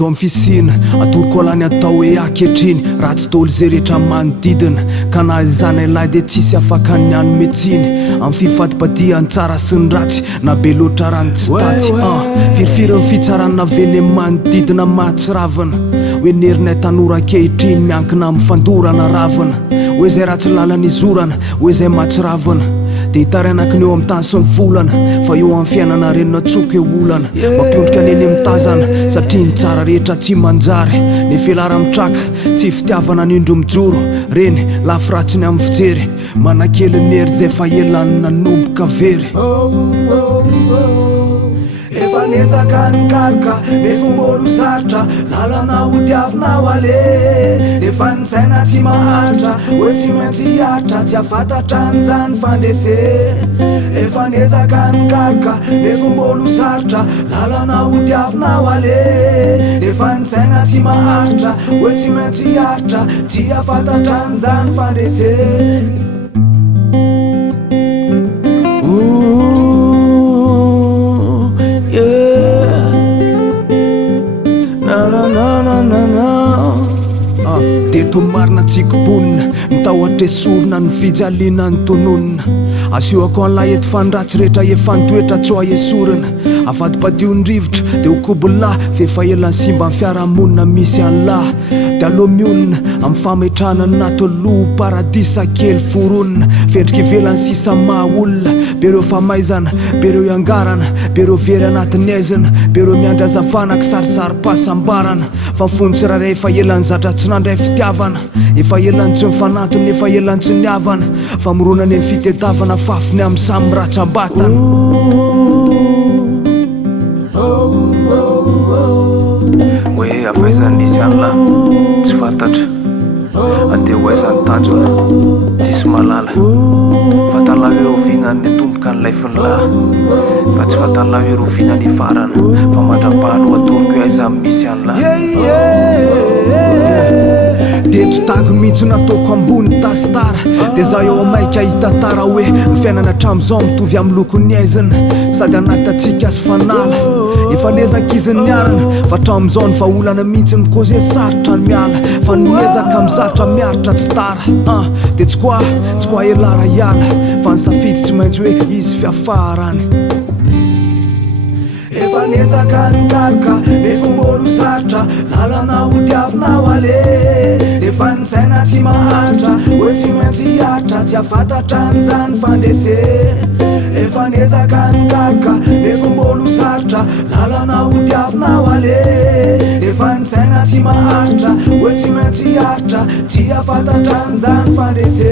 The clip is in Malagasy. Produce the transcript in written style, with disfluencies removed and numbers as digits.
eto amin'ny fisina atoroko alany atao hoe akehitriny raha tsy tolo zay rehetra manodidina ka na izany lahy dia tsisy afaka ny anometsiny amin'ny fifatipadiany tsara sy ny ratsy na be loatra rany tsy taty firifiriny fitsarany naveny manodidina mahatsiravina hoe nerinay tanora ankehitriny miankina amin'ny fandorana ravina hoe zay ratsy lalany izorana hoe zay mahatsiravina dia hitarainakiny eo amin'ny tany sy ny volana fa eo amin'ny fiainana renona tsoka eo olana mampiondrika neny mitazana satria ny tsara rehetra tsy manjary ny fialara mitraka tsy fitiavana n'indro mijoro reny lafy ratsiny amin'ny fijery manakely nery zay fa elany nanomboka very efa nezaka nikaroka nefa mbolo sarotra lalana hodiavina ho ale nefa ny saina tsy maharitra hoe tsy maintsy hiaritra tsy afantatra n'izany fandese efa nezaka nikaroka nefa mbolo sarotra lalana hodiavina ho ale nefa ny saina tsy maharitra hoe tsy maintsy hiaritra tsy afantatra n'izany fandese dia tomarina tsikobonina mitahotra esorina ny fijaliana ny tononina asehoako an'lahy eto fanratsy rehetra efa nitoetra tsoa esorina avadipadio ny rivotra dia hokobolahy fefa elan'ny simba ny fiarahamonina misy an'lahy dia aloha mionina amin'ny fametrahana ny natoloha paradisa kely foronina fendrika ivelany sisa mahaolona bereo famaizana bereo iangarana bereo very anatin'ny aizana bereo miandry azavana kisarisary pasambarana fa mifony tsiraray efa elany zatra tsy nandray fitiavana efa elany tsy mifanatony efa elany tsy niavana fa mironany ny fitetavana fafiny amin'ny samy ratsambatana hoe afaizany izy an'lahy tsy fantatra ade ho aizany tanjona tsisy malala fatalahy hoe rovinany tomboka ny laifin'lahy fa tsy fatalahy hoe rovinany ivarana fa mandrapahalo atoroko hoe aizany misy an'lahy dia totako mihitsy nataoko ambony tasitara dia za eo amaika hitatara hoe ny fiainana hatramizao mitovy amin'ny lokony aizina sady anatatsika sy fanala efa nezaka izy ny arana fa hatramizao ny vaolana mihitsy ny koze sarotra ny miala fa nyezaka amin'ny zatra miaritra tsy tara dia tsy koa elara hiala fa ny safidy tsy maintsy hoe izy fiafarany efa nezaka nikaroka nefa mbolo sarotra lalana hodiavina ho ale nefa ny saina tsy maharitra hoe tsy maintsy hiaritra tsy afantatra n'izany fandese efa nezaka nikaroka nefa mbolo sarotra lalana hodiavina ho ale nefa ny saina tsy maharitra hoe tsy maintsy hiaritra tsy afantatra n'izany fandese